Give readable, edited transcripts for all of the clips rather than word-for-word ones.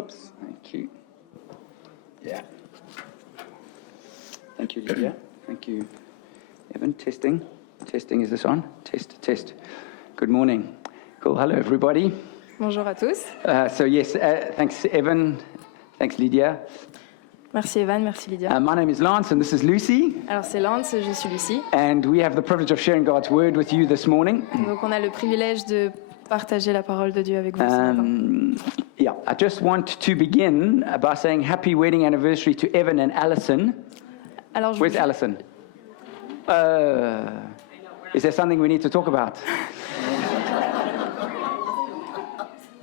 Whoops. Thank you. Yeah. Thank you, Lydia. Thank you, Evan. Testing. Testing. Is this on? Test. Test. Good morning. Cool. Hello, everybody. Bonjour à tous. So yes, thanks, Evan. Thanks, Lydia. Merci Evan, merci Lydia. My name is Lance, and this is Lucy. Alors c'est Lance, je suis Lucie. And we have the privilege of sharing God's word with you this morning. Donc on a le privilège de partager la parole de Dieu avec vous ce matin. Yeah, I just want to begin by saying happy wedding anniversary to Evan and Alison. Alors, Where's Alison? Is there something we need to talk about?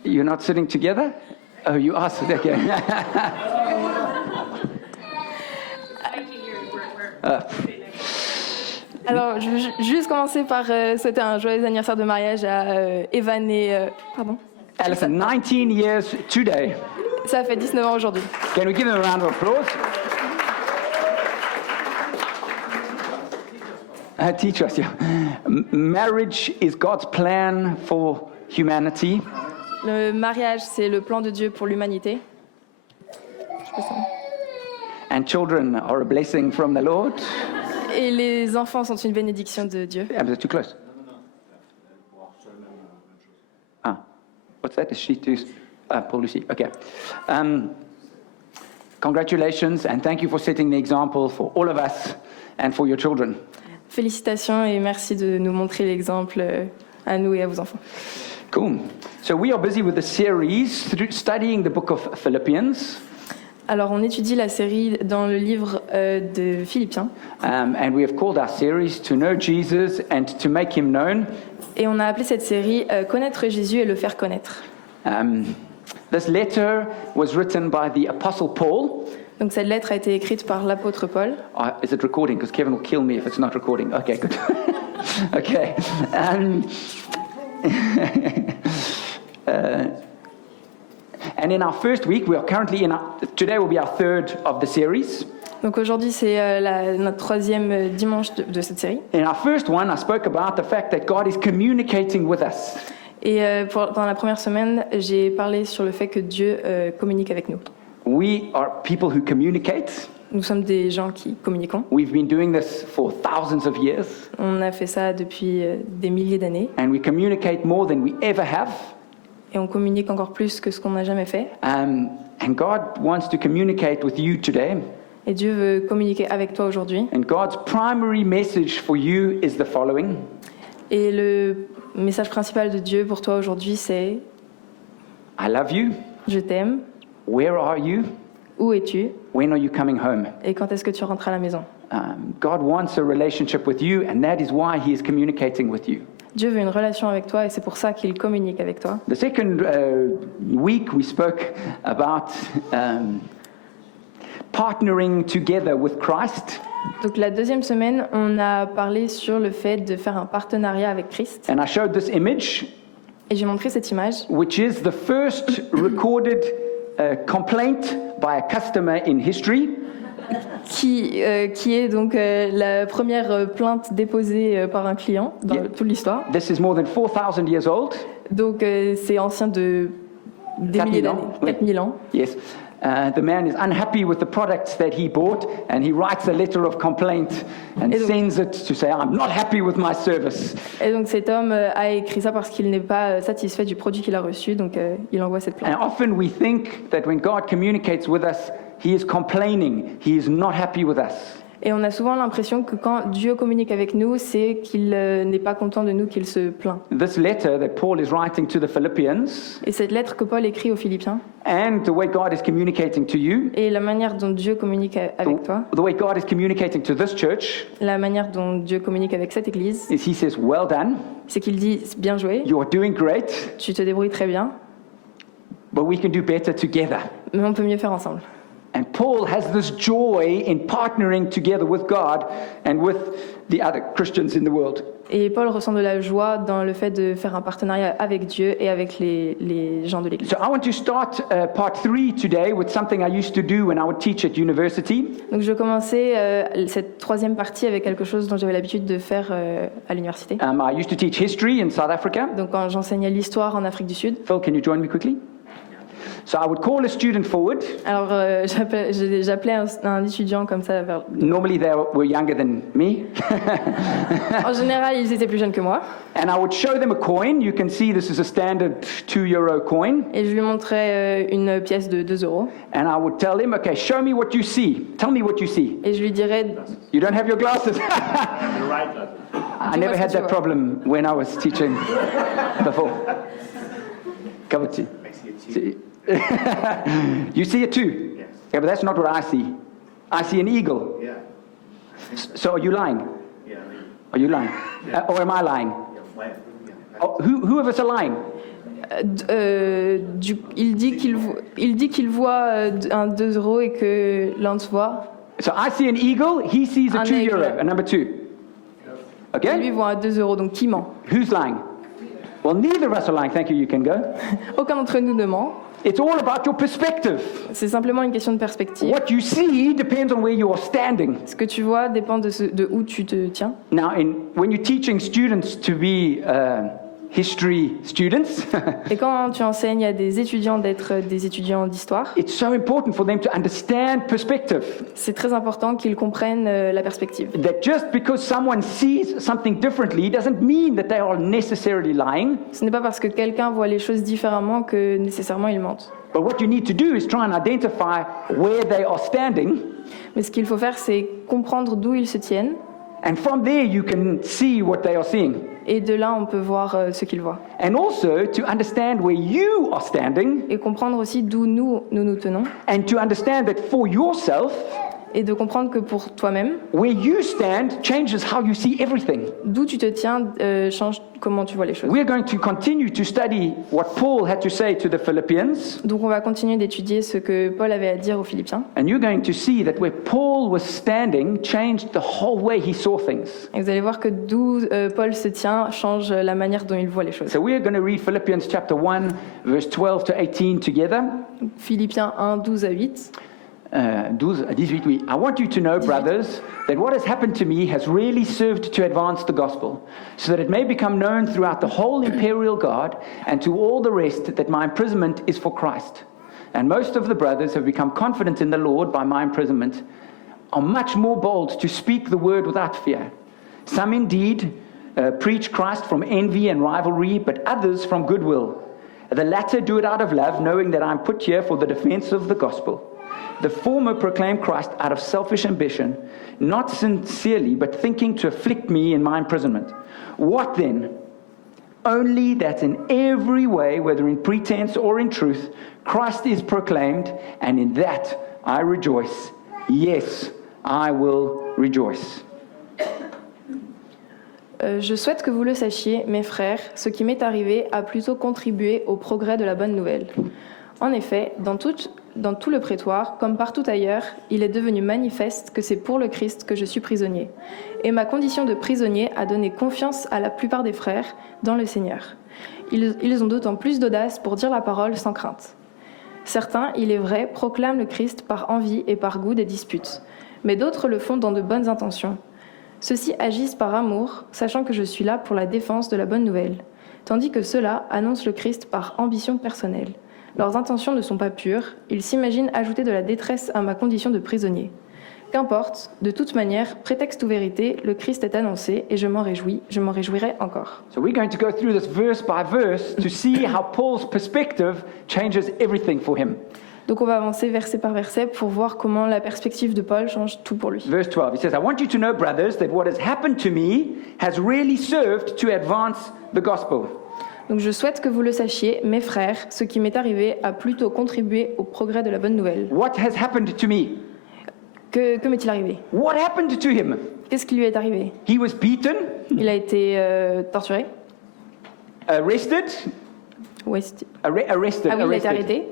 You're not sitting together? Oh, you are. Okay. Alors, je veux juste commencer par souhaiter un joyeux anniversaire de mariage à Evan et... pardon. Alison, 19 years today. Ça fait 19 ans aujourd'hui. Can we give them a round of applause? Teach us, yeah. Marriage is God's plan for humanity. Le mariage, c'est le plan de Dieu pour l'humanité. And children are a blessing from the Lord. Et les enfants sont une bénédiction de Dieu. They're too close. What's that? Is she too? Paul Lucy. Okay. Congratulations and thank you for setting the example for all of us and for your children. Félicitations et merci de nous montrer l'exemple à nous et à vos enfants. Cool. So we are busy with the series studying the book of Philippians. Alors, on étudie la série dans le livre de Philippiens. And we have called our series To Know Jesus and to Make Him Known. Et on a appelé cette série Connaître Jésus et le faire connaître. This letter was written by the Apostle Paul. Donc cette lettre a été écrite par l'apôtre Paul. Is it recording? Because Kevin will kill me if it's not recording. Okay, good. Okay. And in our first week, we are currently today will be our third of the series. Donc aujourd'hui, c'est notre troisième dimanche de cette série. In our first one, I spoke about the fact that God is communicating with us. Et dans la première semaine, j'ai parlé sur le fait que Dieu communique avec nous. We are people who communicate. Nous sommes des gens qui communiquons. We've been doing this for thousands of years. On a fait ça depuis des milliers d'années. And we communicate more than we ever have. Et on communique encore plus que ce qu'on n'a jamais fait. And God wants to communicate with you today. Et Dieu veut communiquer avec toi aujourd'hui. And God's primary message for you is the following. Et le message principal de Dieu pour toi aujourd'hui, c'est I love you. Je t'aime. Where are you? Où es-tu? When are you coming home? Et quand est-ce que tu rentres à la maison? God wants a relationship with you, and that is why He is communicating with you. Dieu veut une relation avec toi et c'est pour ça qu'il communique avec toi. The second week we spoke about partnering together with Christ. Donc la deuxième semaine, on a parlé sur le fait de faire un partenariat avec Christ. And I showed this image, et j'ai montré cette image, which is the first recorded complaint by a customer in history. Qui est donc la première plainte déposée par un client dans toute l'histoire. This is more than 4,000 years old. Donc c'est ancien de des milliers d'années, 4000 ans. Yes. The man is unhappy with the products that he bought, and he writes a letter of complaint and sends it to say, "I'm not happy with my service." Et donc cet homme a écrit ça parce qu'il n'est pas satisfait du produit qu'il a reçu, donc il envoie cette plainte. And often we think that when God communicates with us, He is complaining. He is not happy with us. Et on a souvent l'impression que quand Dieu communique avec nous, c'est qu'il n'est pas content de nous, qu'il se plaint. This letter that Paul is writing to the Philippians, et cette lettre que Paul écrit aux Philippiens, and the way God is communicating to you, et la manière dont Dieu communique avec toi, the way God is communicating to this church, la manière dont Dieu communique avec cette église, is He says, "Well done." C'est qu'il dit bien joué. You are doing great. Tu te débrouilles très bien. But we can do better together. Mais on peut mieux faire ensemble. And Paul has this joy in partnering together with God and with the other Christians in the world. Et Paul ressent de la joie dans le fait de faire un partenariat avec Dieu et avec les gens de l'église. So I want to start part 3 today with something I used to do when I would teach at university. Donc je vais commencer cette troisième partie avec quelque chose dont j'avais l'habitude de faire à l'université. I used to teach history in South Africa. Donc quand j'enseignais l'histoire en Afrique du Sud. Phil, can you join me quickly? So I would call a student forward. Alors j'appelais un étudiant comme ça vers... Normally they were younger than me. En général, ils étaient plus jeunes que moi. And I would show them a coin. You can see this is a standard €2 coin. Et je lui montrais une pièce de 2 euros. And I would tell him, okay, show me what you see. Tell me what you see. Et je lui dirais... You don't have your glasses. I never had that problem when I was teaching before. Come on, see. You see it too? Yes. Yeah, but that's not what I see. I see an eagle. Yeah. So are you lying? Yeah. Are you lying? Or am I lying? Yeah. Oh, who of us are lying? Il dit qu'il voit un 2 euros et que l'un se voit. So I see an eagle, he sees a Un €2, aigle. a number 2. Lui Okay? voit un 2 euros, donc qui ment? Who's lying? Well, neither of us are lying. Thank you, you can go. Aucun d'entre nous ne ment. It's all about your perspective. C'est simplement une question de perspective. What you see depends on where you are standing. Ce que tu vois dépend de où tu te tiens. Now, when you're teaching students to be history students, Et quand tu enseignes à des étudiants d'être des étudiants d'histoire, it's so important for them to understand perspective. c'est très important qu'ils comprennent la perspective. That just because someone sees something differently doesn't mean that they are necessarily lying. Ce n'est pas parce que quelqu'un voit les choses différemment que nécessairement ils mentent. But what you need to do is try and identify where they are standing. Mais ce qu'il faut faire, c'est comprendre d'où ils se tiennent. And from there, you can see what they are seeing. Et de là, on peut voir ce qu'ils voient. And also to understand where you are standing Et comprendre aussi d'où nous tenons. and to understand that for yourself, Et de comprendre que pour toi-même, where you stand changes how you see everything. d'où tu te tiens change comment tu vois les choses. We're going to continue to study what Paul had to say to the Philippians. Donc on va continuer d'étudier ce que Paul avait à dire aux Philippiens. And you're going to see that where Paul was standing changed the whole way he saw things. Et vous allez voir que d'où Paul se tient change la manière dont il voit les choses. So we're going to read Philippians chapter 1, verse 12 to 18 together. Philippiens 1, 12 à 8. 18, oui. I want you to know, brothers, that what has happened to me has really served to advance the gospel, so that it may become known throughout the whole imperial guard and to all the rest that my imprisonment is for Christ. And most of the brothers have become confident in the Lord by my imprisonment, are much more bold to speak the word without fear. Some indeed preach Christ from envy and rivalry, but others from goodwill. The latter do it out of love, knowing that I am put here for the defense of the gospel. The former proclaim Christ out of selfish ambition, not sincerely, but thinking to afflict me in my imprisonment. What then? Only that in every way, whether in pretense or in truth, Christ is proclaimed, and in that I rejoice. Yes, I will rejoice. Je souhaite que vous le sachiez, mes frères, ce qui m'est arrivé a plutôt contribué au progrès de la bonne nouvelle. En effet, dans tout le prétoire, comme partout ailleurs, il est devenu manifeste que c'est pour le Christ que je suis prisonnier. Et ma condition de prisonnier a donné confiance à la plupart des frères dans le Seigneur. Ils ont d'autant plus d'audace pour dire la parole sans crainte. Certains, il est vrai, proclament le Christ par envie et par goût des disputes, mais d'autres le font dans de bonnes intentions. Ceux-ci agissent par amour, sachant que je suis là pour la défense de la bonne nouvelle, tandis que ceux-là annoncent le Christ par ambition personnelle. Leurs intentions ne sont pas pures, ils s'imaginent ajouter de la détresse à ma condition de prisonnier. Qu'importe, de toute manière, prétexte ou vérité, le Christ est annoncé et je m'en réjouirai encore. So we're going to go through this verse by verse to see how Paul's perspective changes everything for him. Donc on va avancer verset par verset pour voir comment la perspective de Paul change tout pour lui. Verse 12, he says, I want you to know, brothers, that what has happened to me has really served to advance the gospel. Donc je souhaite que vous le sachiez, mes frères, ce qui m'est arrivé a plutôt contribué au progrès de la bonne nouvelle. What has happened to me? Que m'est-il arrivé? What happened to him? Qu'est-ce qui lui est arrivé? He was beaten, Il a été torturé. arrested, Arrested. Ah oui, il a été arrêté.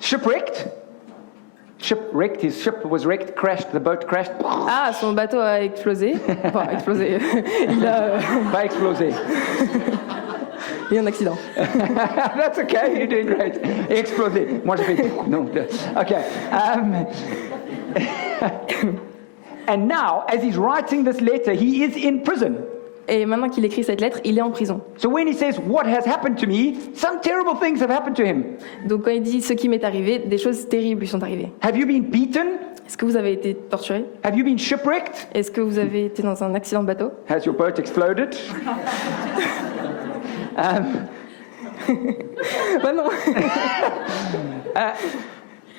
Shipwrecked. Shipwrecked, his ship was wrecked, crashed, the boat crashed. Ah, son bateau a explosé. Enfin, explosé. Il a Pas explosé. eu un accident. That's okay, you're doing great. Explosé. Moi, je fais... Non. Okay. And now, as he's writing this letter, he is in prison. Et maintenant qu'il écrit cette lettre, il est en prison. So when he says, what has happened to me, some terrible things have happened to him. Donc quand il dit ce qui m'est arrivé, des choses terribles lui sont arrivées. Have you been beaten? Est-ce que vous avez été torturé? Have you been shipwrecked? Est-ce que vous avez été dans un accident de bateau? Has your boat exploded? Bah non.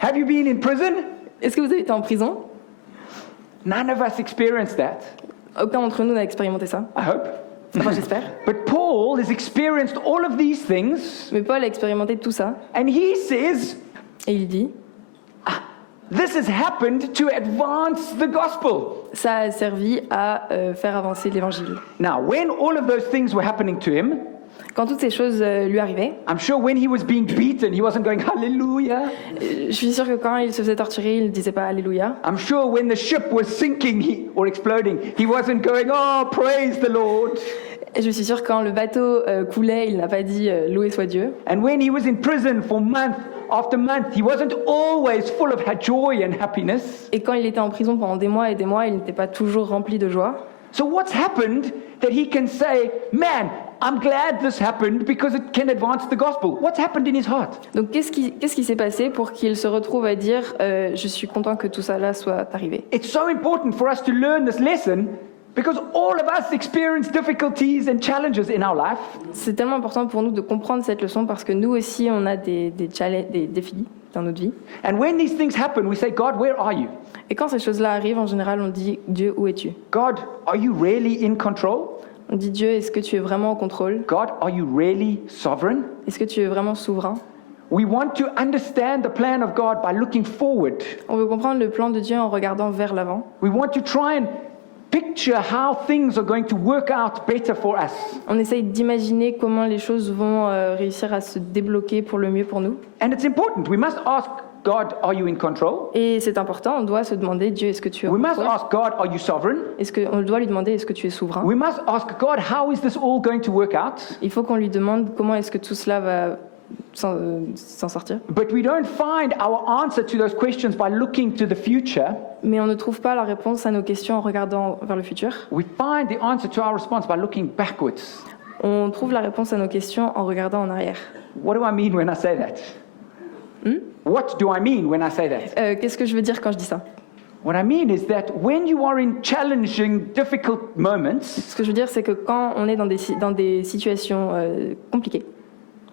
Have you been in prison? Est-ce que vous avez été en prison? None of us experienced that, Aucun d'entre nous n'a expérimenté ça. I hope. Enfin, j'espère. But Paul has experienced all of these things, Mais Paul a expérimenté tout ça. and he says, Et il dit, this has happened to advance the gospel. ça a servi à faire avancer l'évangile. Now, when all of those things were happening to him, Quand toutes ces choses lui arrivaient, I'm sure when he was being beaten, he wasn't going, hallelujah. je suis sûre que quand il se faisait torturer, il ne disait pas Alléluia. I'm sure when the ship was sinking or exploding, he wasn't going, oh, praise the Lord. Et je suis sûre que quand le bateau coulait, il n'a pas dit Loué soit Dieu. And when he was in prison for month after month, he wasn't always full of joy and happiness. Et quand il était en prison pendant des mois et des mois, il n'était pas toujours rempli de joie. So what's happened that he can say, man, I'm glad this happened because it can advance the gospel? What's happened in his heart? Donc qu'est-ce qui s'est passé pour qu'il se retrouve à dire je suis content que tout ça là soit arrivé? It's so important for us to learn this lesson because all of us experience difficulties and challenges in our life. C'est tellement important pour nous de comprendre cette leçon parce que nous aussi on a des défis dans notre vie. And when these things happen, we say, God, where are you? Et quand ces choses-là arrivent, en général on dit Dieu, où es-tu? God, are you really in control? On dit Dieu, est-ce que tu es vraiment en contrôle? God, are you really sovereign? Est-ce que tu es vraiment souverain? We want to understand the plan of God by looking forward. On veut comprendre le plan de Dieu en regardant vers l'avant. We want to try and picture how things are going to work out better for us. On essaye d'imaginer comment les choses vont réussir à se débloquer pour le mieux pour nous. And it's important. We must ask God, are you in control? Et c'est important, on doit se demander, Dieu, est-ce que tu es au We must contrôle? ask God, are you sovereign? On doit lui demander, est-ce que tu es souverain? We must ask God, how is this all going to work out? Il faut qu'on lui demande comment est-ce que tout cela va s'en sortir. But we don't find our answer to those questions by looking to the future. Mais on ne trouve pas la réponse à nos questions en regardant vers le futur. We find the answer to our response by looking backwards. On trouve la réponse à nos questions en regardant en arrière. What do I mean when I say that? What do I mean when I say that? Qu'est-ce que je veux dire quand je dis ça? What I mean is that when you are in challenging, difficult moments, Ce que je veux dire, c'est que quand on est dans des situations compliquées,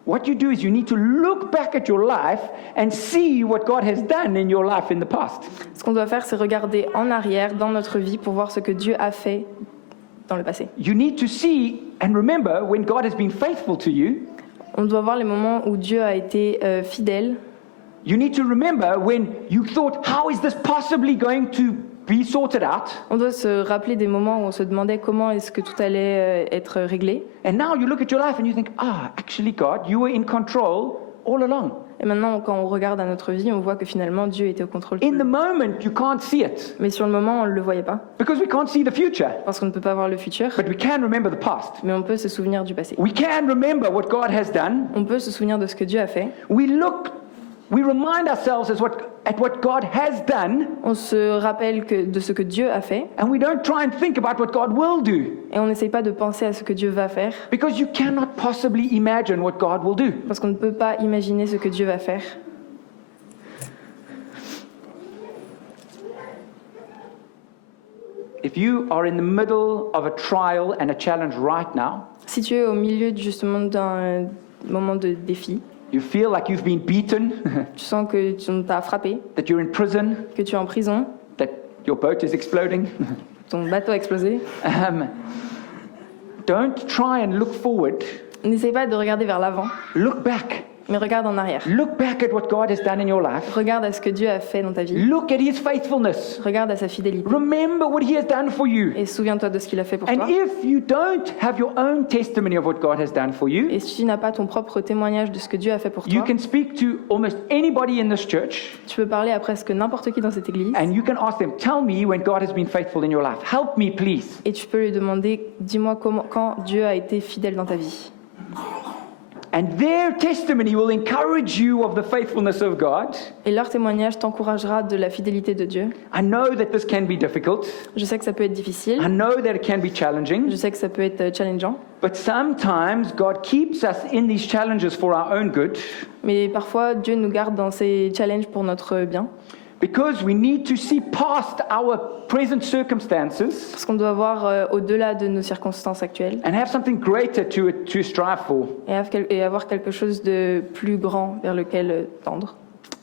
what you do is you need to look back at your life and see what God has done in your life in the past. ce qu'on doit faire, c'est regarder en arrière dans notre vie pour voir ce que Dieu a fait dans le passé. You need to see and remember when God has been faithful to you. On doit voir les moments où Dieu a été fidèle. You need to remember when you thought, how is this possibly going to be sorted out? On doit se rappeler des moments où on se demandait comment est-ce que tout allait être réglé. And now you look at your life and you think, actually, God, you were in control all along. Et maintenant, quand on regarde à notre vie, on voit que finalement Dieu était au contrôle. In the moment, you can't see it Mais sur le moment, on ne le voyait pas, because we can't see the future, parce qu'on ne peut pas voir le futur, but we can remember the past. mais on peut se souvenir du passé. We can remember what God has done. On peut se souvenir de ce que Dieu a fait. We remind ourselves at what God has done, On se rappelle de ce que Dieu a fait, and we don't try and think about what God will do et on n'essaye pas de penser à ce que Dieu va faire, because you cannot possibly imagine what God will do. parce qu'on ne peut pas imaginer ce que Dieu va faire. If you are in the middle of a trial and a challenge right now, Si tu es au milieu justement d'un moment de défi, you feel like you've been beaten, tu sens que on t'a frappé, that you're in prison, que tu es en prison, that your boat is exploding, ton bateau a explosé, don't try and look forward. n'essaye pas de regarder vers l'avant, Look back. mais regarde en arrière. Look back at what God has done in your life. Regarde à ce que Dieu a fait dans ta vie. Look at His faithfulness. Regarde à sa fidélité. Remember what He has done for you. Et souviens-toi de ce qu'il a fait pour toi. And if you don't have your own testimony of what God has done for you, Et si tu n'as pas ton propre témoignage de ce que Dieu a fait pour you toi, can speak to almost anybody in this church tu peux parler à presque n'importe qui dans cette église. and you can ask them, tell me when God has been faithful in your life. Help me, please. Et tu peux lui demander, dis-moi quand Dieu a été fidèle dans ta vie. And their testimony will encourage you of the faithfulness of God. Et leur témoignage t'encouragera de la fidélité de Dieu. I know that this can be difficult. Je sais que ça peut être difficile, I know that it can be challenging. je sais que ça peut être challengeant, But sometimes God keeps us in these challenges for our own good mais parfois Dieu nous garde dans ces challenges pour notre bien, because we need to see past our present circumstances parce qu'on doit voir au-delà de nos circonstances actuelles and have something greater to strive for. et avoir quelque chose de plus grand vers lequel tendre.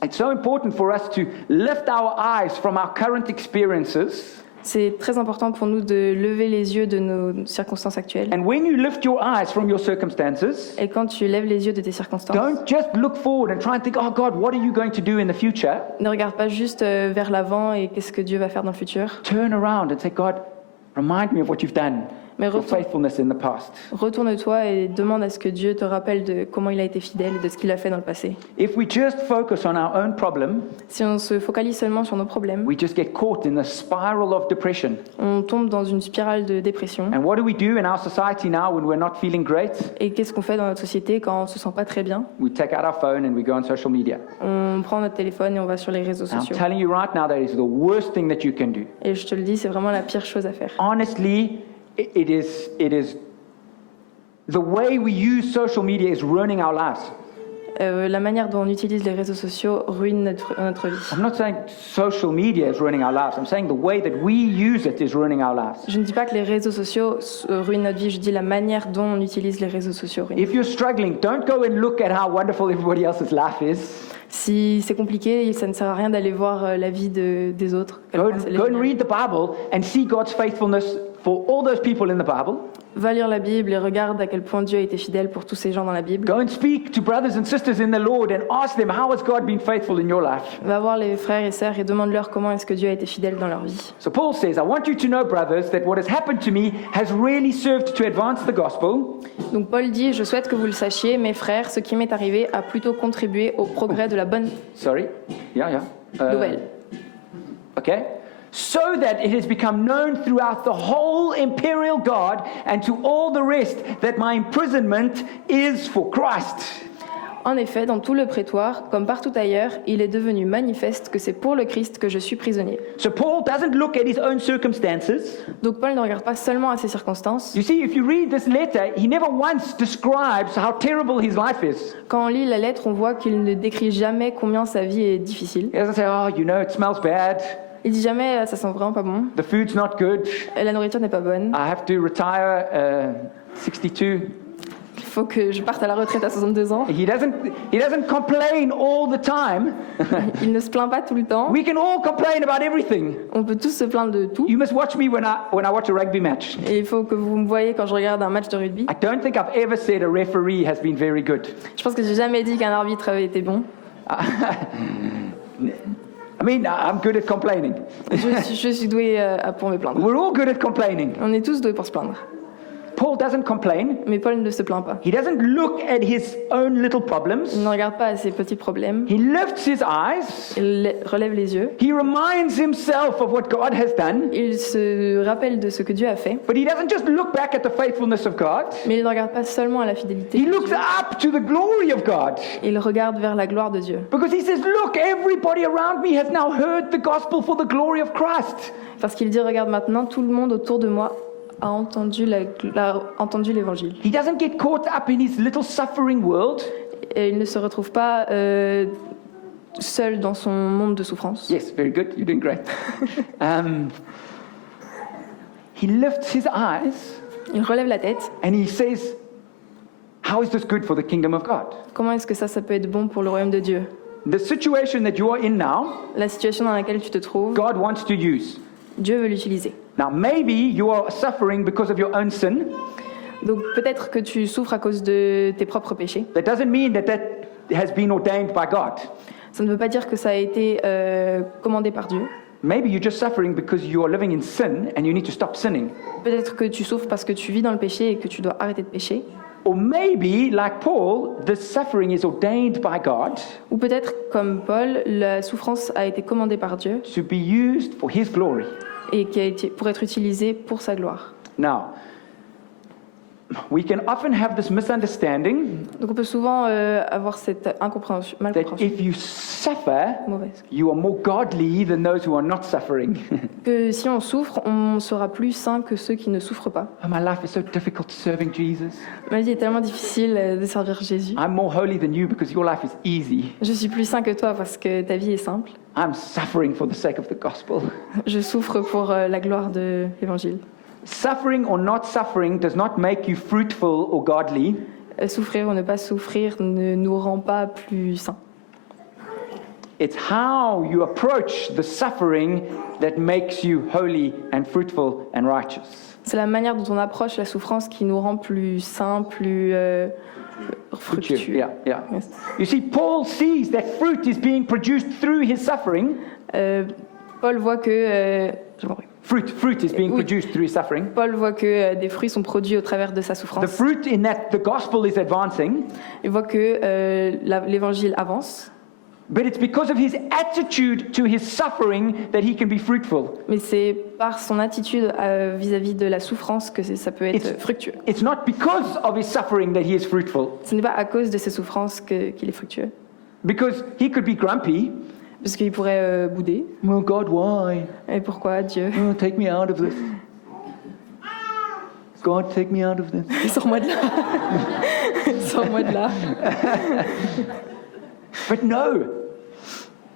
It's so important for us to lift our eyes from our current experiences. C'est très important pour nous de lever les yeux de nos circonstances actuelles. And when you lift your eyes from your circumstances, Et quand tu lèves les yeux de tes circonstances, don't just look forward and try and think, oh God, what are you going to do in the future? ne regarde pas juste vers l'avant et qu'est-ce que Dieu va faire dans le futur, Turn around and say, God, remind me of what you've done, mais your faithfulness in the past. retourne-toi et demande à ce que Dieu te rappelle de comment il a été fidèle et de ce qu'il a fait dans le passé. If we just focus on our own problem, Si on se focalise seulement sur nos problèmes, we just get caught in the spiral of depression. on tombe dans une spirale de dépression. And what do we do in our society now when we're not feeling great? Et qu'est-ce qu'on fait dans notre société quand on se sent pas très bien? We take out our phone and we go on social media. On prend notre téléphone et on va sur les réseaux And I'm sociaux. telling you right now, that is the worst thing that you can do. Et je te le dis, c'est vraiment la pire chose à faire. Honestly, it is the way we use social media is ruining our lives. La manière dont on utilise les réseaux sociaux ruine notre vie. I'm not saying social media is ruining our lives. I'm saying the way that we use it is ruining our lives. Je ne dis pas que les réseaux sociaux ruinent notre vie, je dis la manière dont on utilise les réseaux sociaux ruine. If you're struggling, don't go and look at how wonderful everybody else's life is. Si c'est compliqué, ça ne sert à rien d'aller voir la vie des autres. Go and read the Bible and see God's faithfulness for all those people in the Bible. Va lire la Bible et regarde à quel point Dieu a été fidèle pour tous ces gens dans la Bible. Go and speak to brothers and sisters in the Lord and ask them, how has God been faithful in your life? Va voir les frères et sœurs et demande-leur comment est-ce que Dieu a été fidèle dans leur vie. So Paul says, I want you to know, brothers, that what has happened to me has really served to advance the gospel. Donc Paul dit, je souhaite que vous le sachiez, mes frères, ce qui m'est arrivé a plutôt contribué au progrès de la bonne Sorry? Yeah. nouvelle. Okay? So that it has become known throughout the whole imperial guard and to all the rest that my imprisonment is for Christ. En effet, dans tout le prétoire, comme partout ailleurs, il est devenu manifeste que c'est pour le Christ que je suis prisonnier. So Paul doesn't look at his own circumstances. Donc Paul ne regarde pas seulement à ses circonstances. You see, if you read this letter, he never once describes how terrible his life is. Quand on lit la lettre, on voit qu'il ne décrit jamais combien sa vie est difficile. He doesn't say, oh, you know, it smells bad. Il dit jamais ça sent vraiment pas bon, The food's not good. la nourriture n'est pas bonne, I have to retire 62. il faut que je parte à la retraite à 62 ans. He doesn't complain all the time. Il ne se plaint pas tout le temps. We can all complain about everything. On peut tous se plaindre de tout. You must watch me when I watch a rugby match. Et il faut que vous me voyez quand je regarde un match de rugby. I don't think I've ever said a referee has been very good. Je pense que j'ai jamais dit qu'un arbitre avait été bon. I mean, I'm good at complaining. Je suis doué pour me plaindre. We're all good at complaining. On est tous doués pour se plaindre. Paul doesn't complain. Mais Paul ne se plaint pas. He doesn't look at his own little Il problems. ne regarde pas à ses petits problèmes. He lifts his eyes. Il relève les yeux. He reminds himself of what God has done. Il se rappelle de ce que Dieu a fait. But he doesn't just look back at the faithfulness of God. Mais il ne regarde pas seulement à la fidélité He de looks Dieu. up to the glory of God. Il regarde vers la gloire de Dieu. Because he says, look, everybody around me has now heard the gospel for the glory of Christ. Parce qu'il dit, regarde maintenant, tout le monde autour de moi a entendu l'évangile. He doesn't get caught up in his little suffering world. Et il ne se retrouve pas seul dans son monde de souffrance. Yes, very good. You're doing great. He lifts his eyes Il relève la tête. and he says, how is this good for the kingdom of God? Comment est-ce que ça peut être bon pour le royaume de Dieu? The situation that you are in now, La situation dans laquelle tu te trouves, God wants to use. Dieu veut l'utiliser. Now, maybe you are suffering because of your own sin. Donc peut-être que tu souffres à cause de tes propres péchés. That doesn't mean that has been ordained by God. Ça ne veut pas dire que ça a été commandé par Dieu. Maybe you're just suffering because you are living in sin and you need to stop sinning. Peut-être que tu souffres parce que tu vis dans le péché et que tu dois arrêter de pécher. Or maybe, like Paul, this suffering is ordained by God Ou peut-être, comme Paul, la souffrance a été commandée par Dieu to be used for his glory. et qui a été pour être utilisée pour sa gloire. Now, we can often have this misunderstanding Donc on peut souvent avoir cette incompréhension, that malcompréhension, if you suffer, mauvaise. you are more godly than those who are not suffering. Que si on souffre, on sera plus saint que ceux qui ne souffrent pas. Oh, my life is so difficult serving Jesus. Ma vie est tellement difficile de servir Jésus. I'm more holy than you because your life is easy. Je suis plus saint que toi parce que ta vie est simple. I'm suffering for the sake of the gospel. Je souffre pour la gloire de l'Évangile. Suffering or not suffering does not make you fruitful or godly. Souffrir ou ne pas souffrir ne nous rend pas plus saints. It's how you approach the suffering that makes you holy and fruitful and righteous. C'est la manière dont on approche la souffrance qui nous rend plus saints, plus fructueux. Yeah, yeah. Yes. You see, Paul sees that fruit is being produced through his suffering. Paul voit que j'ai compris. Fruit is being Oui. produced through his suffering. Paul voit que des fruits sont produits au travers de sa The souffrance. fruit in that the gospel is advancing, Il voit que l'Évangile avance, but it's because of his attitude to his suffering that he can be fruitful. mais c'est par son attitude vis-à-vis de la souffrance que ça peut être It's- fructueux. It's not because of his suffering that he is fruitful, Ce n'est pas à cause de ses souffrances qu'il est fructueux, because he could be grumpy. parce qu'il pourrait bouder. Oh God, why? Et pourquoi Dieu Oh, take me out of this. God, take me out of this. Sors-moi de là. Sors-moi de là. But no,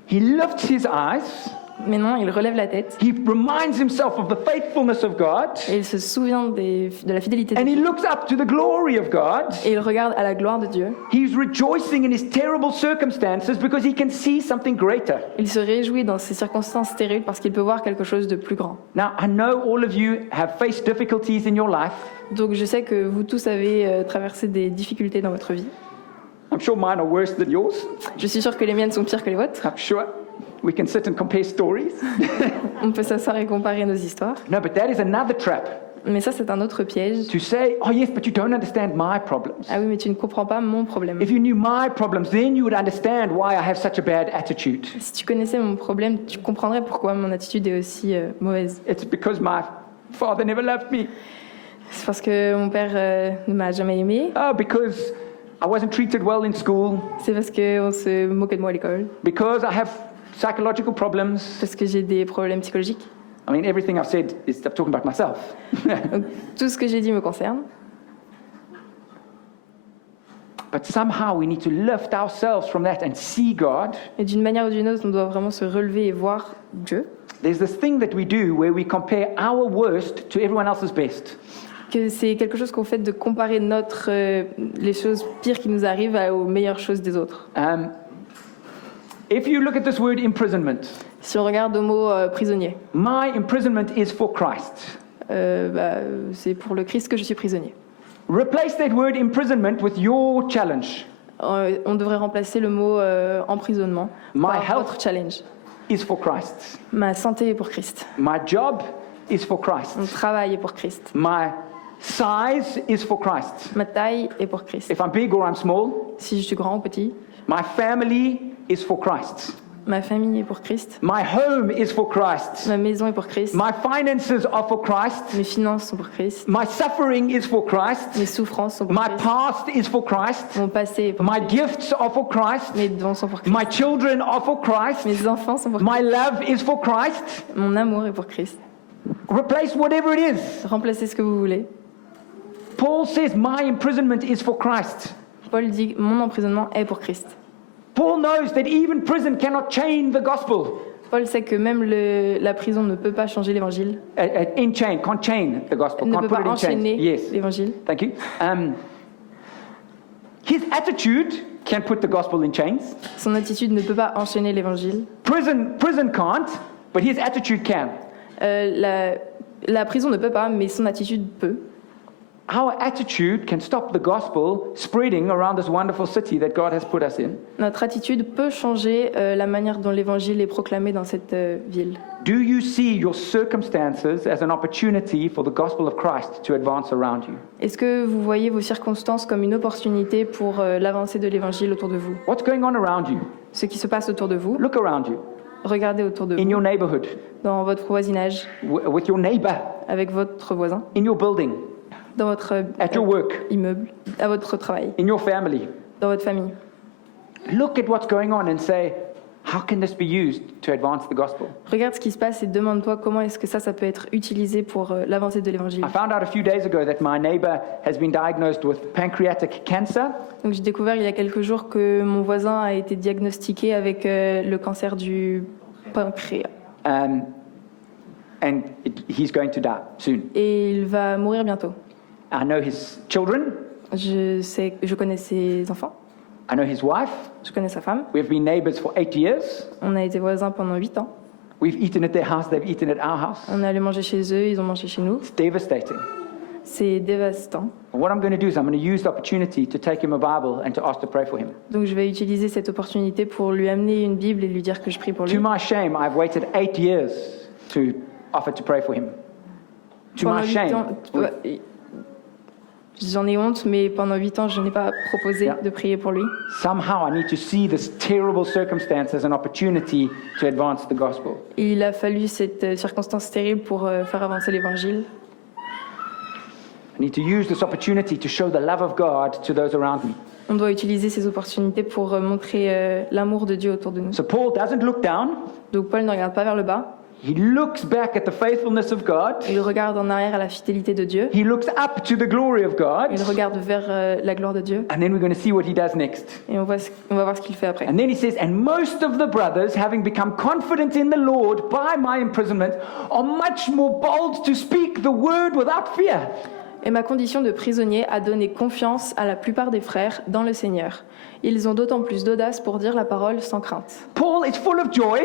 he lifts his eyes. Mais non, il relève la tête He reminds himself of the faithfulness of God, et il se souvient de la fidélité de and he Dieu. looks up to the glory of God. Et il regarde à la gloire de Dieu. He's rejoicing in his terrible circumstances because he can see something greater. Il se réjouit dans ces circonstances terribles parce qu'il peut voir quelque chose de plus grand. Now, I know all of you have faced difficulties in your life. Donc je sais que vous tous avez traversé des difficultés dans votre vie. I'm sure mine are worse than yours. Je suis sûre que les miennes sont pires que les vôtres. I'm sure we can sit and compare stories. On peut s'asseoir et comparer nos histoires. No, but that is another trap Mais ça, c'est un autre piège. to say, oh, yes, but you don't understand my problems. Ah oui, mais tu ne comprends pas mon problème. If you knew my problems, then you would understand why I have such a bad attitude. Si tu connaissais mon problème, tu comprendrais pourquoi mon attitude est aussi mauvaise. It's because my father never loved me. C'est parce que mon père ne m'a jamais aimé. Oh, because I wasn't treated well in school. C'est parce qu'on se moquait de moi à l'école. Because I have psychological problems. Parce que j'ai des problèmes psychologiques. I mean, everything I've said is I'm talking about myself. Donc, tout ce que j'ai dit me concerne. But somehow we need to lift ourselves from that and see God. Et d'une manière ou d'une autre, on doit vraiment se relever et voir Dieu. There's this thing that we do where we compare our worst to everyone else's best. Que c'est quelque chose qu'on fait de comparer les choses pires qui nous arrivent aux meilleures choses des autres. If you look at this word imprisonment, Si on regarde au mot prisonnier, my imprisonment is for Christ. c'est pour le Christ que je suis prisonnier. Replace that word imprisonment with your challenge. On devrait remplacer le mot emprisonnement My par health. votre challenge. Is for Christ. Ma santé est pour Christ. My job is for Christ. Mon travail est pour Christ. My size is for Christ. Ma taille est pour Christ. If I'm big or I'm small, Si je suis grand ou petit, my family is for Christ. ma famille est pour Christ. My home is for Christ. Ma maison est pour Christ. My finances are for Christ. Mes finances sont pour Christ. My suffering is for Christ. Mes souffrances sont pour My Christ. past is for Christ. Mon passé est pour My Christ. gifts are for Christ. Mes dons sont pour Christ. My children are for Christ. Mes enfants sont pour My Christ. love is for Christ. Mon amour est pour Christ. Replace whatever it is. Remplacez ce que vous voulez. Paul says, my imprisonment is for Christ. Paul dit mon emprisonnement est pour Christ. Paul knows that even prison cannot chain the gospel. Paul sait que même la prison ne peut pas changer l'évangile, In chain, can't chain the gospel. ne Can't peut put pas it in chains. enchaîner Yes, l'évangile. thank you. His attitude can put the gospel in chains. Son attitude ne peut pas enchaîner l'évangile. Prison can't, but his attitude can. La prison ne peut pas, mais son attitude peut. Our attitude can stop the gospel spreading around this wonderful city that God has put us in. Notre attitude peut changer la manière dont l'évangile est proclamé dans cette ville. Do you see your circumstances as an opportunity for the gospel of Christ to advance around you? Est-ce que vous voyez vos circonstances comme une opportunité pour l'avancée de l'évangile autour de vous? What's going on around you? Ce qui se passe autour de vous, Look around you, regardez autour de in vous, your neighborhood, dans votre voisinage, with your neighbor, avec votre voisin, in your building, dans votre at your work, immeuble, à votre travail, in your family. dans votre famille. Look at what's going on and say, how can this be used to advance the gospel? Regarde ce qui se passe et demande-toi comment est-ce que ça peut être utilisé pour l'avancée de l'évangile. I found out a few days ago that my neighbor has been diagnosed with pancreatic cancer. Donc j'ai découvert il y a quelques jours que mon voisin a été diagnostiqué avec le cancer du pancréas And he's going to die soon. et il va mourir bientôt. I know his children. Je connais ses enfants, I know his wife. je connais sa femme. We've been neighbors for 8 years. On a été voisins pendant 8 ans. We've eaten at their house. They've eaten at our house. On est allé manger chez eux, ils ont mangé chez nous. It's devastating. C'est dévastant. And what I'm going to do is I'm going to use the opportunity to take him a Bible and to ask to pray for him. Donc je vais utiliser cette opportunité pour lui amener une Bible et lui dire que je prie pour lui. To my shame, I've waited 8 years to offer to pray for him. To Pendant my 8 shame. ans, j'en ai honte, mais pendant 8 ans, je n'ai pas proposé Yeah. de prier pour lui. Somehow I need to see this terrible circumstance as an opportunity to advance the gospel. Et il a fallu cette circonstance terrible pour faire avancer l'évangile. I need to use this opportunity to show the love of God to those around me. On doit utiliser ces opportunités pour montrer l'amour de Dieu autour de nous. So Paul doesn't look down. Donc Paul ne regarde pas vers le bas, He looks back at the faithfulness of God. il regarde en arrière à la fidélité de Dieu, He looks up to the glory of God. il regarde vers la gloire de Dieu, And then we're going to see what he does next. et on va voir ce qu'il fait après. And then he says, and most of the brothers, having become confident in the Lord by my imprisonment, are much more bold to speak the word without fear. Et ma condition de prisonnier a donné confiance à la plupart des frères dans le Seigneur. Ils ont d'autant plus d'audace pour dire la parole sans crainte. Paul is full of joy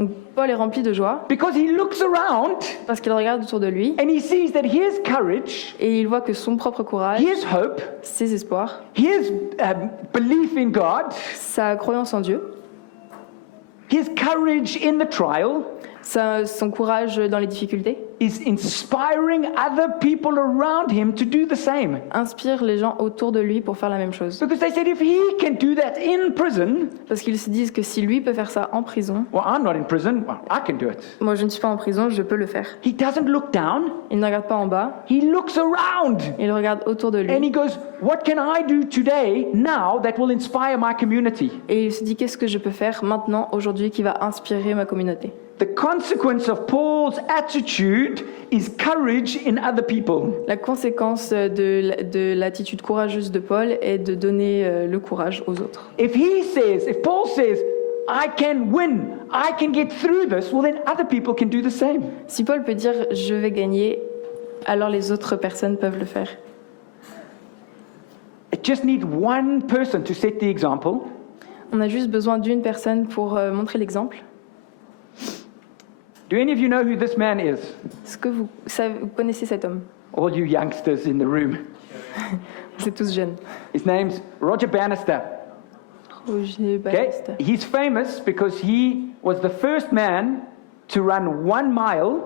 Donc, Paul est rempli de joie because he looks around parce qu'il regarde autour de lui and he sees that his courage, et il voit que son propre courage, his hope, ses espoirs, his belief in God, sa croyance en Dieu, his courage in the trial son courage dans les difficultés is inspiring other people around him to do the same. inspire les gens autour de lui pour faire la même chose. Because they said if he can do that in prison, Parce qu'ils se disent que si lui peut faire ça en prison, well, I'm not in prison, well, I can do it. moi je ne suis pas en prison, je peux le faire. He doesn't look down, Il ne regarde pas en bas, he looks around. il regarde autour de And lui he goes, what can I do today, now, that will inspire my community? et il se dit qu'est-ce que je peux faire maintenant, aujourd'hui, qui va inspirer ma communauté. The consequence of Paul's attitude is courage in other people. La conséquence de l'attitude courageuse de Paul est de donner le courage aux autres. If Paul says, I can win, I can get through this, well, then other people can do the same. Si Paul peut dire je vais gagner, alors les autres personnes peuvent le faire. It just needs one person to set the example. On a juste besoin d'une personne pour montrer l'exemple. Do any of you know who this man is? Est-ce que vous connaissez cet homme? All you youngsters in the room. Vous êtes tous jeunes. His name's Roger Bannister. Roger Okay? Bannister. He's famous because he was the first man to run 1 mile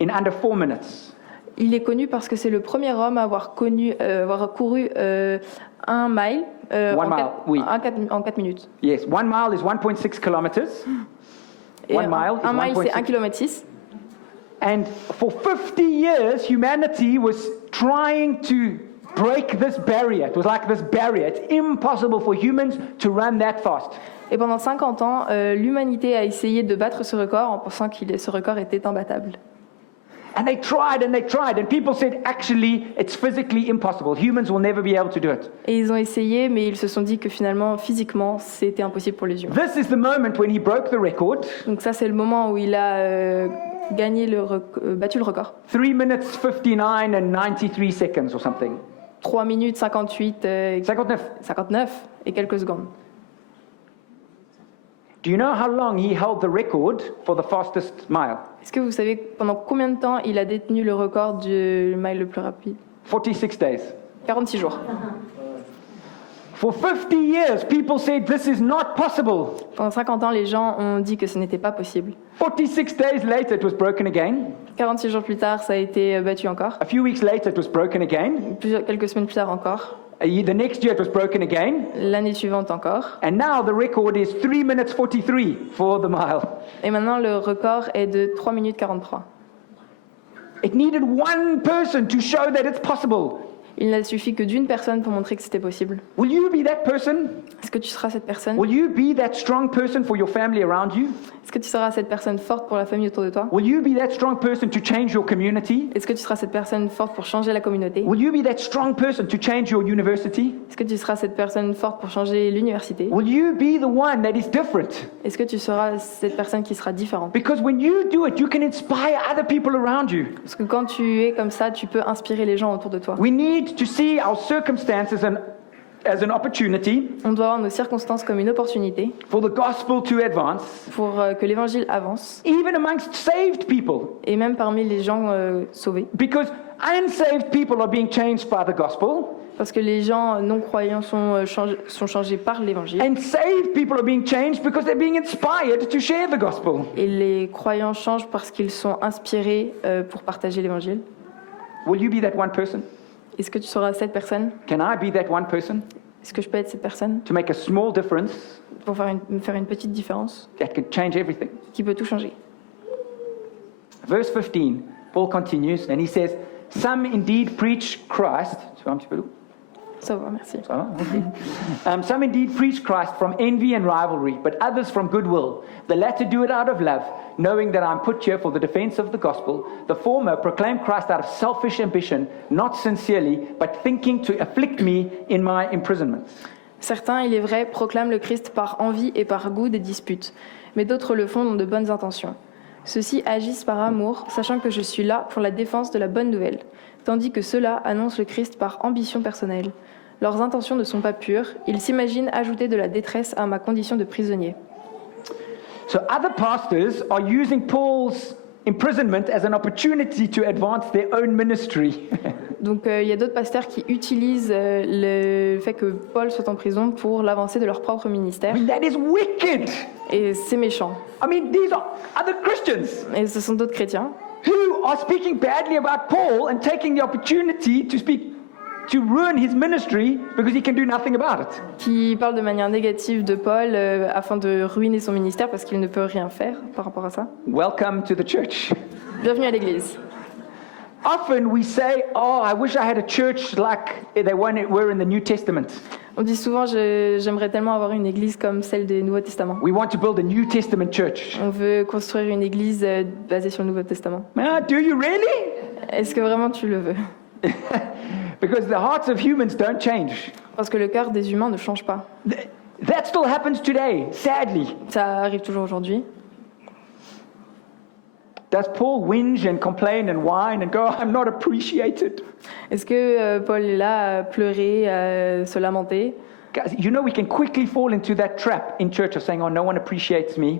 in under 4 minutes. Il est connu parce que c'est le premier homme à avoir couru 1 mile, en 4 minutes. Yes, 1 mile is 1.6 kilometers. Et 1 mile is 1 mile, c'est 1 1.6. km 6. And for 50 years, humanity was trying to break this barrier. It was like this barrier. It's impossible for humans to run that fast. Et pendant 50 ans, l'humanité a essayé de battre ce record en pensant que ce record était imbattable. And they tried and they tried, and people said, actually, it's physically impossible. Humans will never be able to do it. Et ils ont essayé, mais ils se sont dit que finalement, physiquement, c'était impossible pour les humains. This is the moment when he broke the record. Donc ça, c'est le moment où il a battu le record. 3 minutes 59 and 93 seconds or something. 3 minutes 58, 59. 59 et quelques secondes. Do you know how long he held the record for the fastest mile? Est-ce que vous savez pendant combien de temps il a détenu le record du mile le plus rapide? 46 days. 46 jours. For 50 years, people said this is not possible. Pendant 50 ans, les gens ont dit que ce n'était pas possible. 46 days later, it was broken again. 46 jours plus tard, ça a été battu encore. A few weeks later, it was broken again. Quelques semaines plus tard encore. The next year, it was broken again. L'année suivante encore. And now the record is 3 minutes 43 for the mile. Et maintenant, le record est de 3 minutes 43. It needed one person to show that it's possible. Il n'a suffi que d'une personne pour montrer que c'était possible. Will you be that person? Est-ce que tu seras cette personne? Will you be that strong person for your family around you? Est-ce que tu seras cette personne forte pour la famille autour de toi? Will you be that strong person to change your community? Est-ce que tu seras cette personne forte pour changer la communauté? Will you be that strong person to change your university? Est-ce que tu seras cette personne forte pour changer l'université? Will you be the one that is different? Est-ce que tu seras cette personne qui sera différente? Because when you do it, you can inspire other people around you. Parce que quand tu es comme ça, tu peux inspirer les gens autour de toi. We need to see our circumstances as an opportunity On doit voir nos circonstances comme une opportunité for the gospel to advance, pour que l'évangile avance, even amongst saved people. et même parmi les gens sauvés. Because unsaved people are being changed by the gospel, Parce que les gens non-croyants sont changés par l'évangile. and saved people are being changed because they're being inspired to share the gospel. Et les croyants changent parce qu'ils sont inspirés pour partager l'évangile. Will you be that one person? Est-ce que tu seras cette personne? Can I be that one person Est-ce que je peux être cette personne to make a small difference pour faire une petite différence that can change everything? qui peut tout changer? Verse 15, Paul continues and he says, Some indeed preach Christ. Tu vois un petit peu d'où? Ça va, merci. Ça va? Okay. Some indeed preach Christ from envy and rivalry, but others from goodwill. The latter do it out of love, knowing that I am put here for the defense of the gospel. The former proclaim Christ out of selfish ambition, not sincerely, but thinking to afflict me in my imprisonment. Certains, il est vrai, proclament le Christ par envie et par goût des disputes, mais d'autres le font dans de bonnes intentions. Ceux-ci agissent par amour, sachant que je suis là pour la défense de la bonne nouvelle, tandis que ceux-là annoncent le Christ par ambition personnelle. Leurs intentions ne sont pas pures, ils s'imaginent ajouter de la détresse à ma condition de prisonnier. So other pastors are using Paul's imprisonment as an opportunity to advance their own ministry. Donc il y a d'autres pasteurs qui utilisent le fait que Paul soit en prison pour l'avancée de leur propre ministère, I mean, that is wicked. et c'est méchant. I mean, these are other Christians Et ce sont d'autres chrétiens who are speaking badly about Paul and taking the opportunity to ruin his ministry because he can do nothing about it. qui parlent de manière négative de Paul afin de ruiner son ministère parce qu'il ne peut rien faire par rapport à ça. Welcome to the church. Bienvenue à l'église. Often we say, oh, I wish I had a church like they were in the New Testament. On dit souvent j'aimerais tellement avoir une église comme celle du Nouveau Testament. We want to build a New Testament church. On veut construire une église basée sur le Nouveau Testament. Do you really? Est-ce que vraiment tu le veux? Because the hearts of humans don't change. Parce que le cœur des humains ne change pas. That still happens today, sadly. Ça arrive toujours aujourd'hui. Does Paul whinge and complain and whine and go, I'm not appreciated? Est-ce que Paul est là à pleurer, à se lamenter? Guys, you know we can quickly fall into that trap in church of saying, oh, no one appreciates me.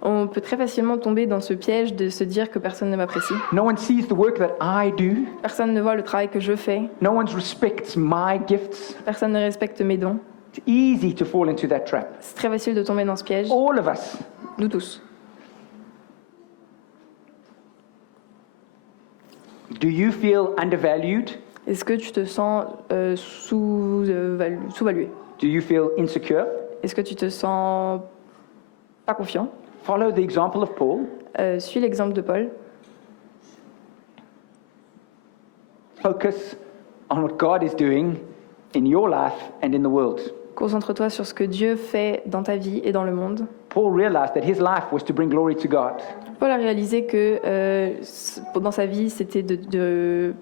On peut très facilement tomber dans ce piège de se dire que personne ne m'apprécie. No one sees the work that I do. Personne ne voit le travail que je fais. No one respects my gifts. Personne ne respecte mes dons. It's easy to fall into that trap. C'est très facile de tomber dans ce piège. All of us. Nous tous. Do you feel undervalued? Est-ce que tu te sens sous-valué? Do you feel insecure? Est-ce que tu te sens pas confiant? Follow the example of Paul. Suis l'exemple de Paul. Focus on what God is doing in your life and in the world. Concentre-toi sur ce que Dieu fait dans ta vie et dans le monde. Paul realized that his life was to bring glory to God. Paul a réalisé que dans sa vie, c'était que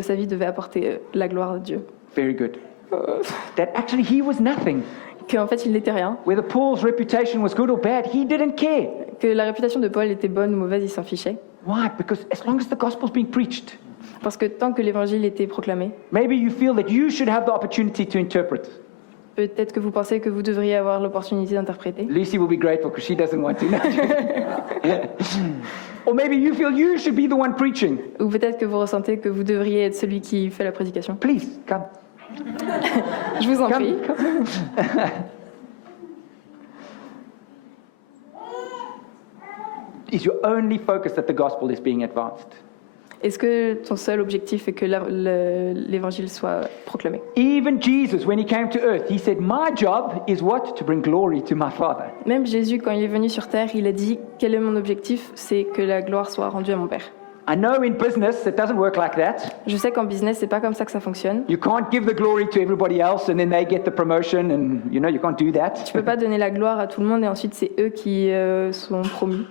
sa vie devait apporter la gloire à Dieu. Very good. That actually he was nothing. Qu'en fait, il n'était rien. Whether Paul's reputation was good or bad, he didn't care. Que la réputation de Paul était bonne ou mauvaise, il s'en fichait. Why? Because as long as the gospel's being preached, Parce que tant que l'évangile était proclamé, maybe you feel that you should have the opportunity to interpret. peut-être que vous pensez que vous devriez avoir l'opportunité d'interpréter. Lucy will be grateful because she doesn't want to. Or maybe you feel you should be the one preaching. Ou peut-être que vous ressentez que vous devriez être celui qui fait la prédication. Please, come. Je vous en prie. Come. Is your only focus that the gospel is being advanced? Est-ce que ton seul objectif est que l'évangile soit proclamé? Even Jesus, when he came to earth, he said, my job is what? To bring glory to my Father. Même Jésus, quand il est venu sur terre, il a dit « Quel est mon objectif? C'est que la gloire soit rendue à mon Père. » I know in business it doesn't work like that. Je sais qu'en business, c'est pas comme ça que ça fonctionne. You can't give the glory to everybody else and then they get the promotion, and you can't do that. Tu peux pas donner la gloire à tout le monde et ensuite c'est eux qui sont promus.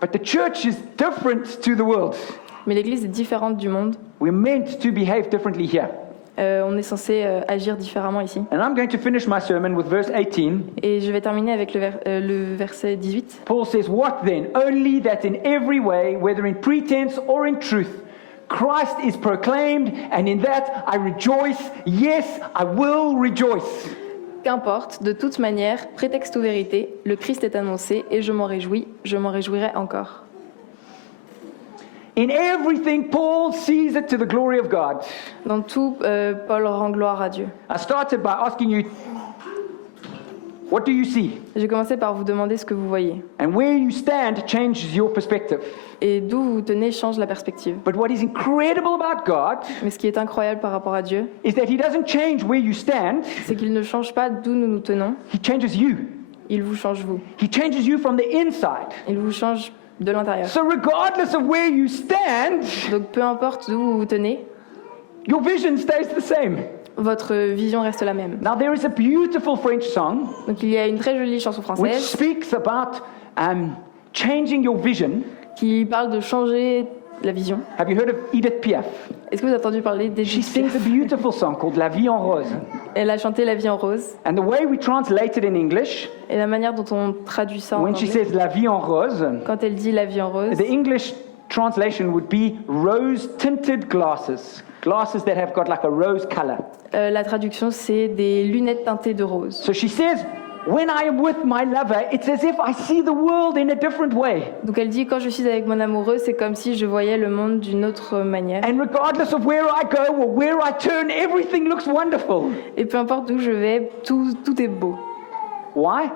But the church is different to the world. Mais l'Église est différente du monde. We're meant to behave differently here. On est censé agir différemment ici. And I'm going to finish my sermon with verse 18. Et je vais terminer avec le verset 18. Paul says, "What then? Only that in every way, whether in pretense or in truth, Christ is proclaimed, and in that I rejoice. Yes, I will rejoice." Qu'importe, de toute manière, prétexte ou vérité, le Christ est annoncé et je m'en réjouis, je m'en réjouirai encore. In everything, Paul sees it to the glory of God. Dans tout, Paul rend gloire à Dieu. I started by asking you, what do you see? J'ai commencé par vous demander ce que vous voyez. And where you stand changes your perspective. Et d'où vous tenez change la perspective. But what is incredible about God Mais ce qui est incroyable par rapport à Dieu, is that He doesn't change where you stand, c'est qu'il ne change pas d'où nous nous tenons, He changes you. il vous change vous. He changes you from the inside. Il vous change de l'intérieur. So regardless of where you stand, Donc peu importe d'où vous vous tenez, your vision stays the same. votre vision reste la même. Now there is a beautiful French song Donc il y a une très jolie chanson which française speaks about changing your vision. qui parle de changer la vision. Have you heard of Edith Piaf? Est-ce que vous avez entendu parler She d'Edith sings a Piaf? beautiful song called La Vie en Rose. Elle a chanté La vie en rose. And the way we translate it in English, Et la manière dont on traduit ça en when she anglais, says La Vie en Rose, quand elle dit La vie en rose, the English translation would be rose-tinted glasses. Glasses that have got like a rose color. la traduction c'est des lunettes teintées de rose. So she says, when I am with my lover, it's as if I see the world in a different way. Donc elle dit quand je suis avec mon amoureux, c'est comme si je voyais le monde d'une autre manière. And regardless of where I go or where I turn, everything looks wonderful. Et peu importe où je vais, tout est beau. Why?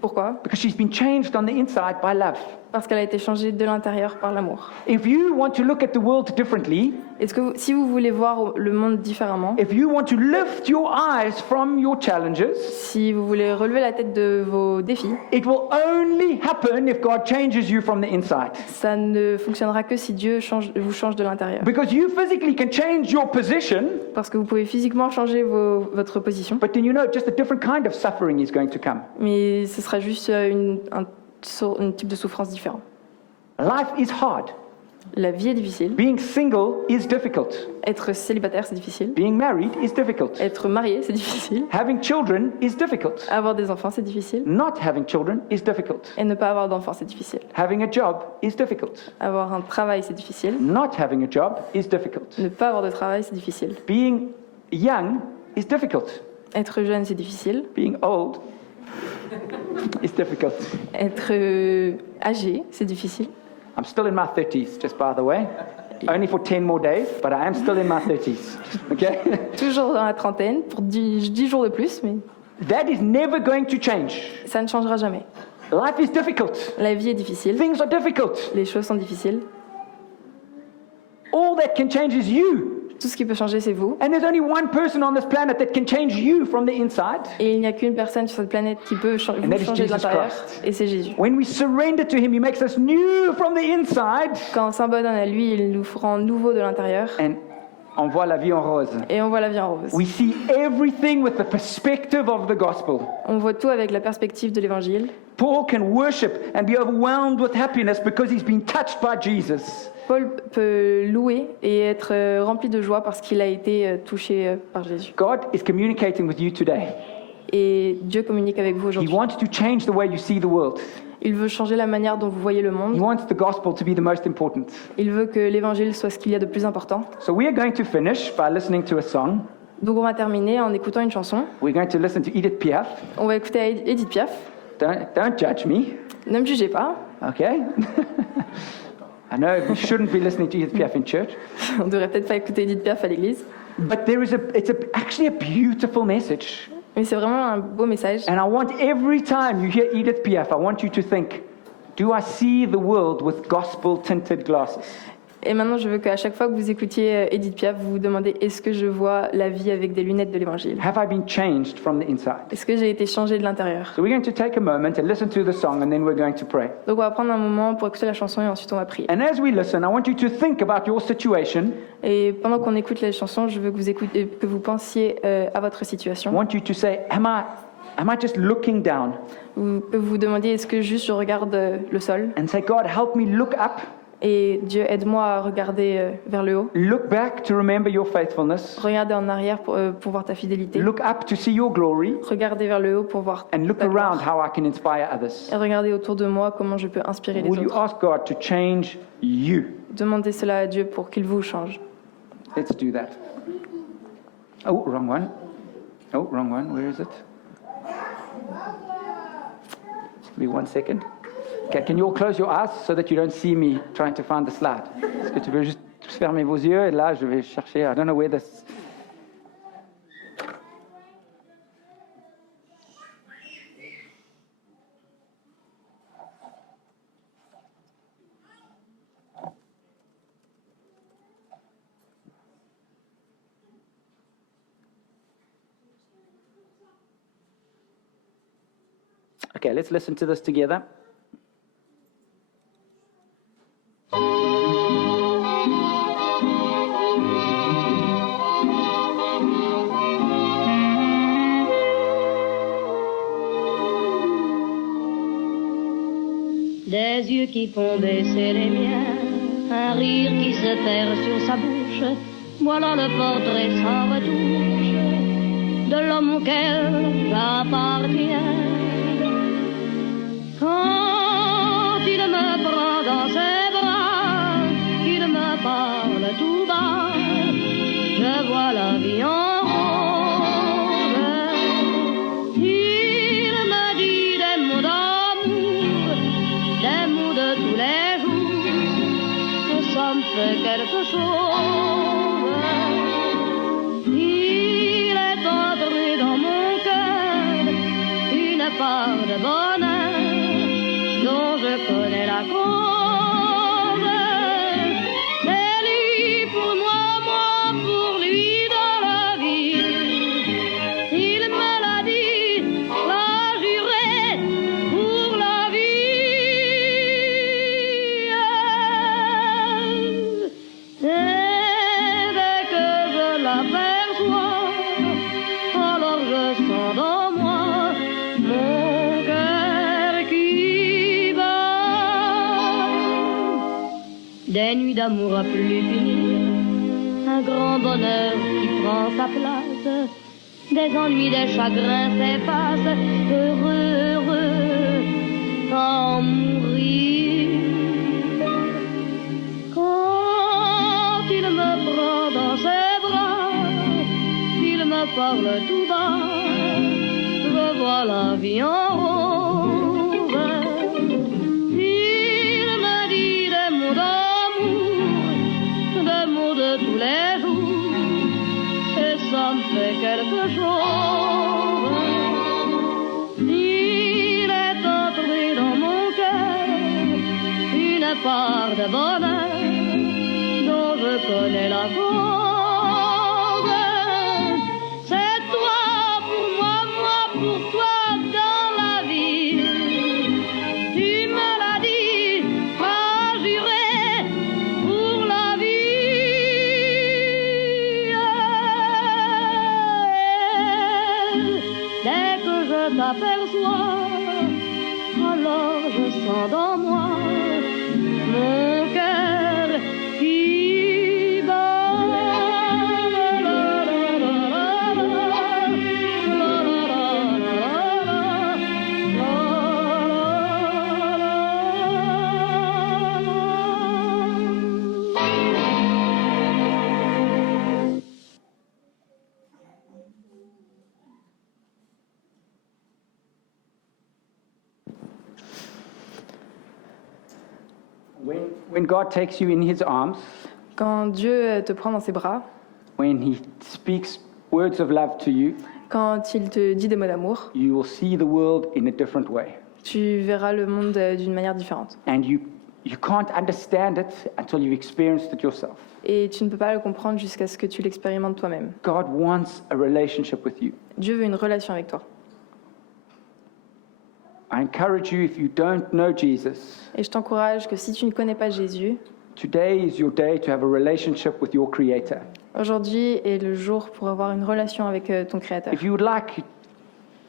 Pourquoi? Because she's been changed on the inside by love. Parce qu'elle a été changée de l'intérieur par l'amour. If you want to look at the world differently, Est-ce que si vous voulez voir le monde différemment, if you want to lift your eyes from your challenges, si vous voulez relever la tête de vos défis, it will only happen if God changes you from the inside. ça ne fonctionnera que si Dieu vous change de l'intérieur. Because you physically can change your position, Parce que vous pouvez physiquement changer votre position, but then just a different kind of suffering is going to come. mais ce sera juste un type de souffrance différent. Life is hard. La vie est difficile. Being single is difficult. Être célibataire, c'est difficile. Being married is difficult. Être marié, c'est difficile. Having children is difficult. Avoir des enfants, c'est difficile. Not having children is difficult. Et ne pas avoir d'enfants, c'est difficile. Having a job is difficult. Avoir un travail, c'est difficile. Not having a job is difficult. Ne pas avoir de travail, c'est difficile. Being young is difficult. Être jeune, c'est difficile. Being old is difficult. Être âgé, c'est difficile. I'm still in my 30s, just by the way. Only for 10 more days, but I am still in my 30s. Okay? Toujours dans la trentaine, pour 10 jours de plus, mais That is never going to change. ça ne changera jamais. Life is difficult. La vie est difficile. Things are difficult. Les choses sont difficiles. All that can change is you. Tout ce qui peut changer, c'est vous. And there's only one person on this planet that can change you from the inside. Et il n'y a qu'une personne sur cette planète qui peut vous that is changer de Jesus l'intérieur, Christ. et c'est Jésus. When we surrender to Him, He makes us new from the inside. Quand on s'abandonne à lui, il nous rend nouveau de l'intérieur, And on voit la vie en rose. et on voit la vie en rose. We see everything with the perspective of the gospel. On voit tout avec la perspective de l'évangile. Paul can worship and be overwhelmed with happiness because he's been touched by Jesus. Paul peut louer et être rempli de joie parce qu'il a été touché par Jésus. God is communicating with you today. Et Dieu communique avec vous He aujourd'hui. wants to change the way you see the world. Il veut changer la manière dont vous voyez le He monde. wants the gospel to be the most important. Il veut que l'évangile soit ce qu'il y a de plus important. So we are going to finish by listening to a song. Donc on va terminer en écoutant une chanson. We're going to listen to Edith Piaf. On va écouter Edith Piaf. Don't judge me, Ne me jugez pas. okay? I know we shouldn't be listening to Edith Piaf in church, On devrait peut-être pas écouter Edith Piaf à l'église. but actually a beautiful message. Mais c'est vraiment un beau message. And I want every time you hear Edith Piaf, I want you to think, do I see the world with gospel-tinted glasses? Et maintenant, je veux qu'à chaque fois que vous écoutiez Edith Piaf, vous vous demandez est-ce que je vois la vie avec des lunettes de l'Évangile? Have I been changed from the inside? Est-ce que j'ai été changé de l'intérieur? So we're going to take a moment and listen to the song, and then we're going to pray. Donc on va prendre un moment pour écouter la chanson et ensuite on va prier. And as we listen, I want you to think about your situation. Et pendant qu'on écoute les chansons, je veux que vous pensiez à votre I situation. want you to say, am I just looking down? Vous vous demandiez est-ce que juste je regarde le sol? And say, God, help me look up, Et Dieu, aide-moi à regarder vers le haut. look back to remember your faithfulness, Regarder en arrière pour voir ta fidélité. look up to see your glory, Regarder vers le haut pour voir and look ta gloire. around how I can inspire others. Et regarder autour de moi comment je peux inspirer les Will you autres. ask God to change you? Demandez cela à Dieu pour qu'il vous change. Let's do that. Oh, wrong one. Oh, wrong one. Where is it? Just give me 1 second. Okay, can you all close your eyes so that you don't see me trying to find the slide? Est-ce que tu veux juste tous fermer vos yeux et là je vais chercher. I don't know where this. Okay, let's listen to this together. Des yeux qui font baisser les miens, un rire qui se perd sur sa bouche, voilà le portrait sans retouche de l'homme auquel j'appartiens. Quand il me prend dans ses bras, qu'il me parle tout bas, je vois la vie en rose. Il me dit des mots d'amour, des mots de tous les jours, que ça me fait quelque chose. Il est entré dans mon cœur une part de bonheur dont je connais la cause. C'est lui pour moi, moi pour lui dans la vie. Il me l'a dit, l'a juré pour la vie. Et dès que je l'aperçois, alors je sens dans moi mon cœur qui bat. Des nuits d'amour à plus finir, un grand bonheur qui prend sa place, des ennuis, des chagrins s'effacent, heureux, heureux, sans mourir. Quand il me prend dans ses bras, il me parle tout bas, je vois la vie en rose. Il me dit des mots d'amour, des mots de tous les jours, et ça me fait quelque chose. Il est entré dans mon cœur une part de bonheur dont je connais la cause. C'est toi pour moi, moi pour toi dans la vie. Tu me l'as dit, m'as juré pour la vie. Dès que je t'aperçois, alors je sens dans moi mon cœur qui bat. When God takes you in his arms, Quand Dieu te prend dans ses bras, when he speaks words of love to you, quand il te dit des mots d'amour, you will see the world in a different way. tu verras le monde d'une manière différente. And You can't understand it until you've experienced it yourself. Et tu ne peux pas le comprendre jusqu'à ce que tu l'expérimentes toi-même. God wants a relationship with you. Dieu veut une relation avec toi. I encourage you, if you don't know Jesus, Et je t'encourage que si tu ne connais pas Jésus, today is your day to have a relationship with your Creator. aujourd'hui est le jour pour avoir une relation avec ton Créateur. If you would like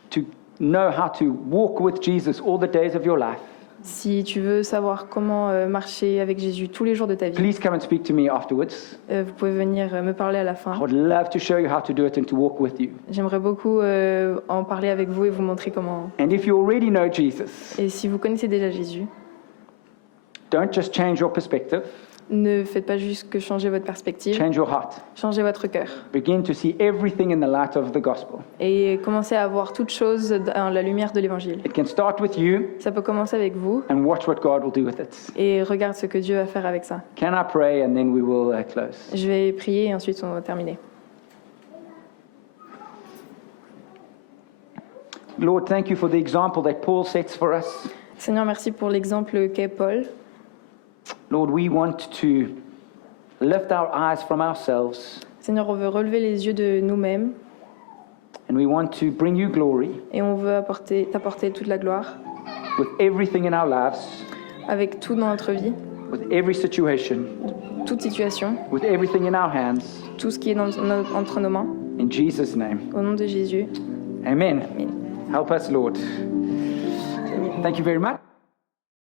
to know how to walk with Jesus all the days of your life, Si tu veux savoir comment marcher avec Jésus tous les jours de ta vie, please come and speak to me afterwards. vous pouvez venir me parler à la I fin. would love to show you how to do it and to walk with you. J'aimerais beaucoup en parler avec vous et vous montrer comment. And if you already know Jesus, Et si vous connaissez déjà Jésus, don't just change your perspective, ne faites pas juste que changer votre perspective, change your heart. changez votre cœur. Begin to see everything in the light of the gospel. Et commencez à voir toutes choses dans la lumière de l'Évangile. It can start with you, Ça peut commencer avec vous and watch what God will do with it. et regarde ce que Dieu va faire avec ça. Can I pray and then we will close? Je vais prier et ensuite on va terminer. Lord, thank you for the example that Paul sets for us. Seigneur, merci pour l'exemple qu'est Paul. Lord, we want to lift our eyes from ourselves Seigneur, on veut relever les yeux de nous-mêmes and we want to bring you glory et on veut t'apporter toute la gloire with everything in our lives, avec tout dans notre vie, with every situation, toute situation, with everything in our hands. tout ce qui est entre nos mains. In Jesus' name. Au nom de Jésus. Amen. Amen. Help us, Lord. Thank you very much.